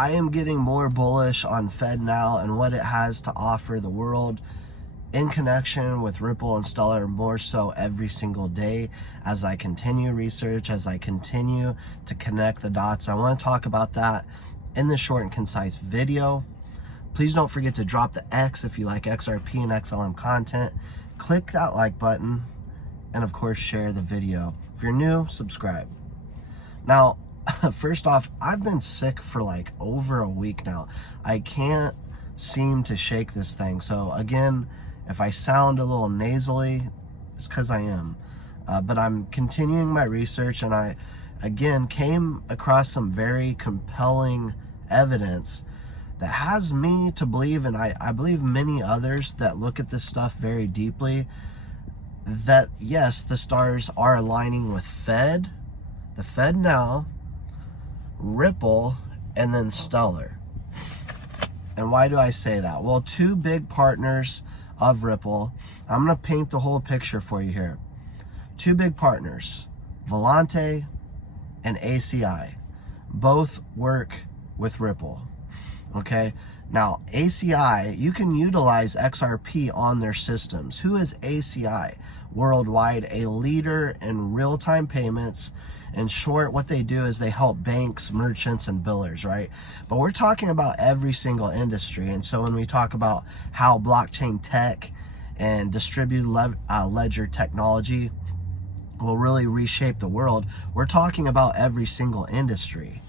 I am getting more bullish on Fednow and what it has to offer the world in connection with Ripple and Stellar, more so every single day as I continue research, as I continue to connect the dots. I want to talk about that in this short and concise video. Please don't forget to drop the X if you like XRP and XLM content. Click that like button, and of course share the video. If you're new, subscribe. Now, first off, I've been sick for like over a week now. I can't seem to shake this thing. So again, if I sound a little nasally, it's because I am. But I'm continuing my research, and I, again, came across some very compelling evidence that has me to believe, and I believe many others that look at this stuff very deeply, that yes, the stars are aligning with the Fednow, Ripple, and then Stellar. And why do I say that? Well, two big partners of Ripple, I'm going to paint the whole picture for you here. Two big partners, Volante and ACI, both work with Ripple. Okay, now ACI, you can utilize XRP on their systems. Who is ACI? Worldwide, a leader in real-time payments. In short, what they do is they help banks, merchants, and billers, right? But we're talking about every single industry. And so when we talk about how blockchain tech and distributed ledger technology will really reshape the world, we're talking about every single industry.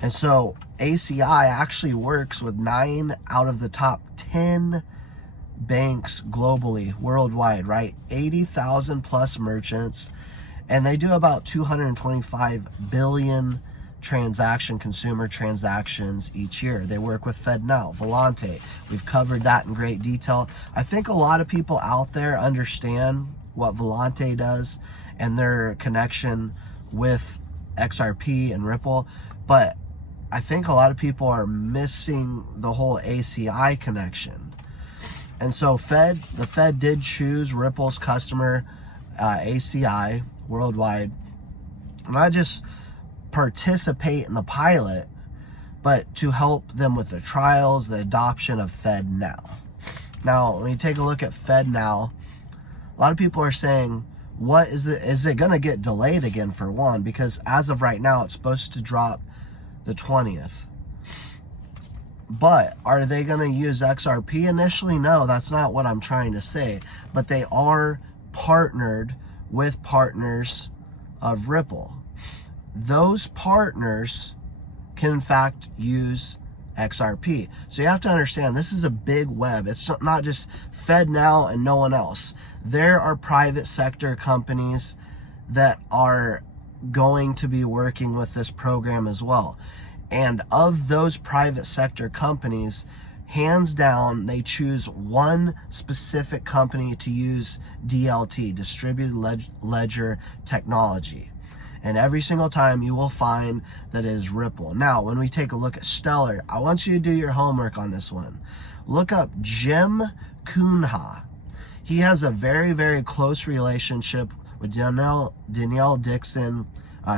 And so ACI actually works with 9 out of the top 10 banks globally, worldwide, right? 80,000 plus merchants. And they do about 225 billion consumer transactions each year. They work with Fednow, Volante. We've covered that in great detail. I think a lot of people out there understand what Volante does and their connection with XRP and Ripple, but I think a lot of people are missing the whole ACI connection. And so the Fed did choose Ripple's customer, ACI, worldwide, not just participate in the pilot, but to help them with the trials, the adoption of Fednow. Now, when you take a look at Fednow, a lot of people are saying, what is it? Is it going to get delayed again, for one? Because as of right now, it's supposed to drop the 20th. But are they going to use XRP initially? No, that's not what I'm trying to say. But they are partnered with partners of Ripple. Those partners can in fact use XRP. So you have to understand, this is a big web. It's not just Fednow and no one else. There are private sector companies that are going to be working with this program as well. And of those private sector companies, hands down, they choose one specific company to use DLT, distributed ledger technology. And every single time you will find that it is Ripple. Now, when we take a look at Stellar, I want you to do your homework on this one. Look up Jim Kunha. He has a very, very close relationship with Danielle Dixon,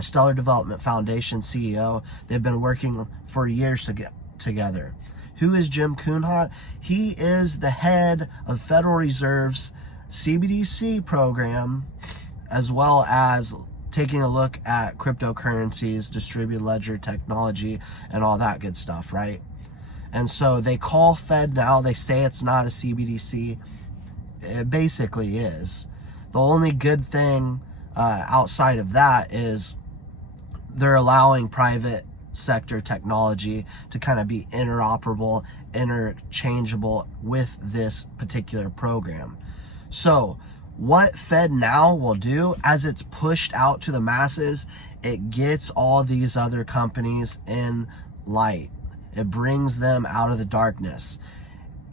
Stellar Development Foundation CEO. They've been working for years to get together. Who is Jim Kunha? He is the head of Federal Reserve's CBDC program, as well as taking a look at cryptocurrencies, distributed ledger technology, and all that good stuff, right? And so they call Fednow, they say it's not a CBDC. It basically is. The only good thing outside of that is they're allowing private sector technology to kind of be interoperable, interchangeable with this particular program. So what Fednow will do, as it's pushed out to the masses, it gets all these other companies in light. It brings them out of the darkness.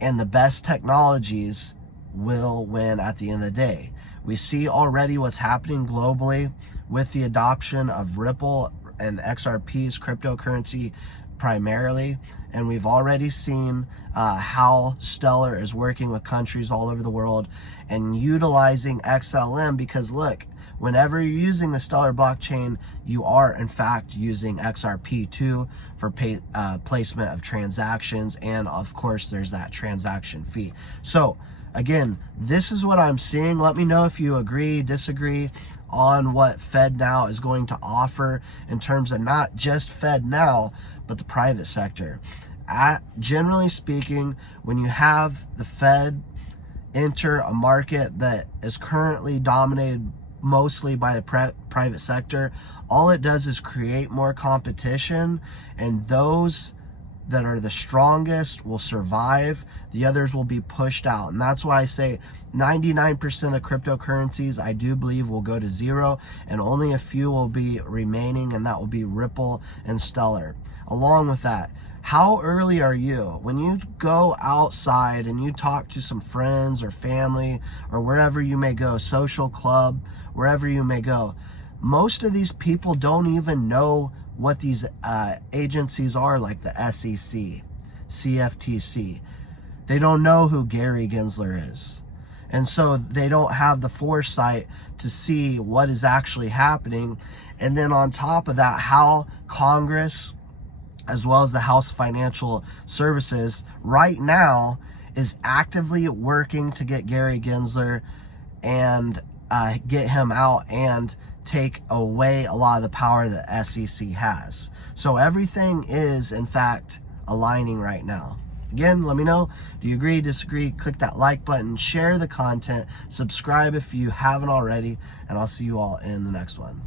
And the best technologies will win at the end of the day. We see already what's happening globally with the adoption of Ripple and XRP's cryptocurrency primarily, and we've already seen how Stellar is working with countries all over the world and utilizing XLM, because look, whenever you're using the Stellar blockchain, you are in fact using XRP2 for placement of transactions, and of course there's that transaction fee. So again, this is what I'm seeing. Let me know if you agree, disagree on what Fednow is going to offer in terms of not just Fednow, but the private sector. Generally speaking, when you have the Fed enter a market that is currently dominated mostly by the private sector, all it does is create more competition, and those that are the strongest will survive, the others will be pushed out. And that's why I say 99% of cryptocurrencies I do believe will go to zero, and only a few will be remaining, and that will be Ripple and Stellar. Along with that, how early are you? When you go outside and you talk to some friends or family or wherever you may go, social club, wherever you may go, most of these people don't even know what these agencies are, like the SEC, CFTC. They don't know who Gary Gensler is. And so they don't have the foresight to see what is actually happening. And then on top of that, how Congress, as well as the House Financial Services, right now is actively working to get Gary Gensler and get him out and take away a lot of the power that SEC has. So everything is, in fact, aligning right now. Again, let me know. Do you agree, disagree? Click that like button, share the content, subscribe if you haven't already, and I'll see you all in the next one.